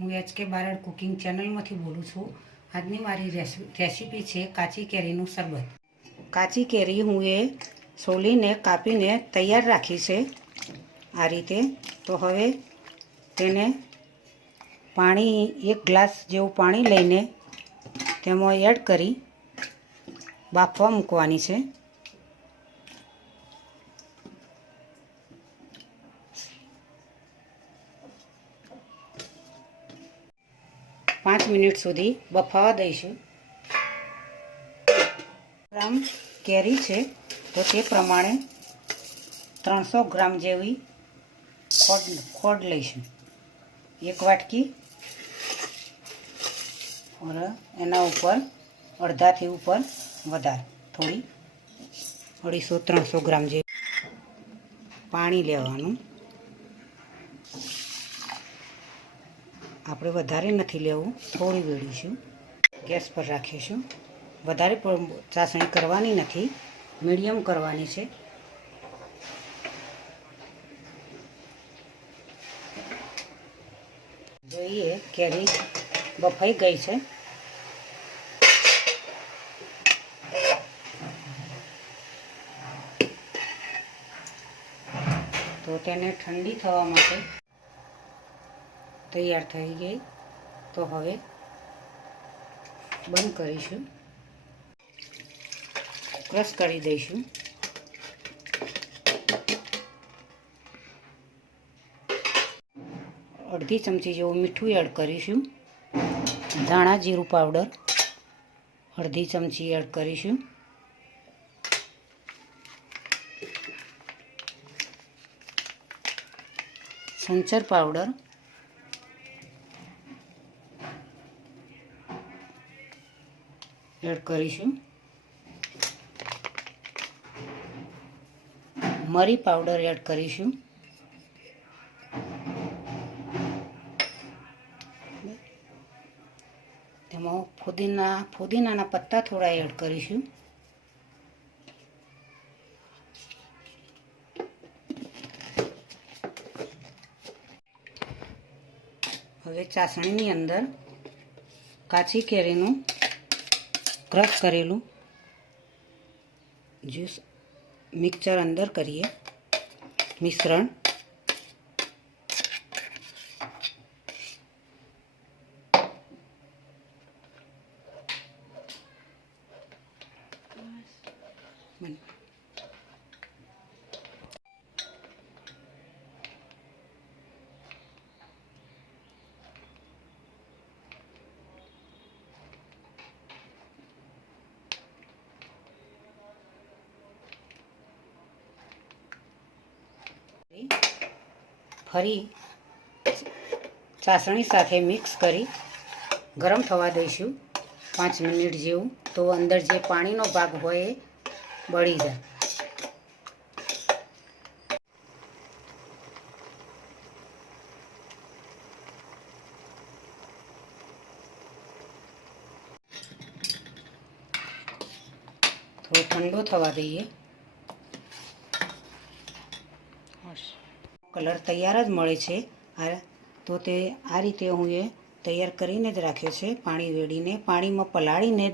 હું HK Barad cooking ચેનલમાંથી બોલું છું. આજની મારી રેસીપી છે કાચી કેરીનું શરબત. કાચી કેરી હું સોલીને કાપીને તૈયાર રાખી છે આ રીતે. તો હવે તેને પાણી 1 ગ્લાસ જેવું પાણી લઈને તેમાં એડ કરી બાફવા મૂકવાની છે. પાંચ મિનિટ સુધી બફાવા દઈશું. ગ્રામ કેરી છે તો તે પ્રમાણે 300 ગ્રામ જેવી ખોડ લઈશું. 1 વાટકી और એના ઉપર અડધાથી ઉપર વધારે થોડી 250-300 ગ્રામ જેવી પાણી લેવાનું. આપણે વધારે નથી લેવું, થોડી વેડીશું. ગેસ પર રાખીશું. વધારે ચાસણી કરવાની નથી, મીડિયમ કરવાની છે. જોઈએ કેરી બફાઈ ગઈ છે. તો તેને ઠંડી થવા માટે તૈયાર થઈ ગઈ. તો હવે બંધ કરીશું, ક્રશ કરી દઈશું. અડધી ચમચી જેવું મીઠું એડ કરીશું. ધાણા જીરું પાવડર અડધી ચમચી એડ કરીશું. સંચર પાવડર એડ કરીશું. મરી પાવડર એડ કરીશું. તેમાં ફુદીનાના પત્તા થોડા એડ કરીશું. હવે ચાસણીની અંદર કાચી કેરીનું ક્રશ કરેલું જ્યુસ મિક્સર અંદર કરીએ મિશ્રણ. ફરી ચાસણી સાથે મિક્સ કરી ગરમ થવા દઈશું 5 મિનિટ જેવું. તો અંદર જે પાણીનો ભાગ હોય એ બળી જાય. થોડો ઠંડો થવા દઈએ. કલર તૈયાર જ મળે છે. તો તે આ રીતે હું તૈયાર કરીને જ રાખ્યો છે. પાણી વેડીને પાણીમાં પલાળીને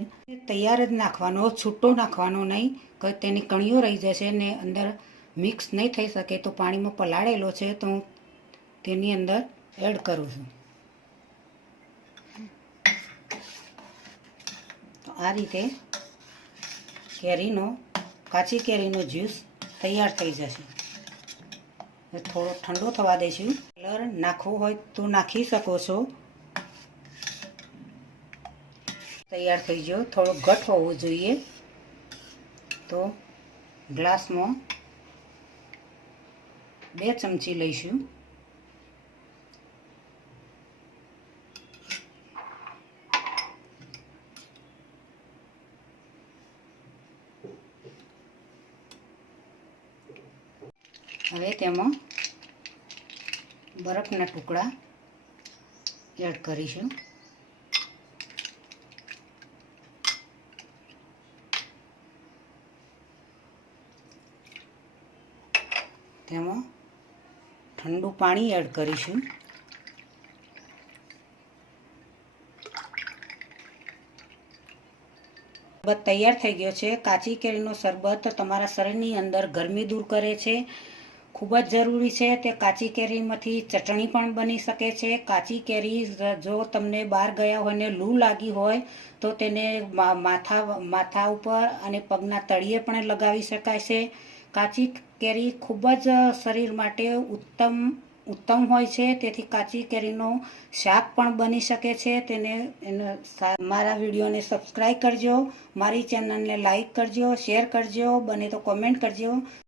તૈયાર જ નાખવાનો, છૂટો નાખવાનો નહીં, કે તેની કણીઓ રહી જશે ને અંદર મિક્સ નહીં થઈ શકે. તો પાણીમાં પલાળેલો છે તો હું તેની અંદર એડ કરું છું. તો આ રીતે કાચી કેરીનો જ્યુસ તૈયાર થઈ જશે. થોડો ઠંડો થવા દઈશું. કલર નાખવો હોય તો નાખી શકો છો. તૈયાર થઈ ગયો. થોડો ઘટ હોવો જોઈએ. તો ગ્લાસમાં 2 ચમચી લઈશું. હવે તેમાં બરફના ટુકડા એડ કરીશું. તેમાં ઠંડુ પાણી એડ કરીશું. શરબત તૈયાર થઈ ગયો છે. કાચી કેરીનો શરબત તમારા શરીરની અંદર ગરમી દૂર કરે છે. ખૂબ જ જરૂરી છે. તે કાચી કેરીમાંથી ચટણી પણ બની શકે છે. કાચી કેરી જો તમને બહાર ગયા હોય ને લૂ લાગી હોય તો તેને માથા ઉપર અને પગના તળિયે પણ લગાવી શકાય છે. કાચી કેરી ખૂબ જ શરીર માટે ઉત્તમ હોય છે. તેથી કાચી કેરીનો શાક પણ બની શકે છે. મારા વિડીયોને સબસ્ક્રાઈબ કરજો, મારી ચેનલને લાઈક કરજો, શેર કરજો, બને તો કોમેન્ટ કરજો.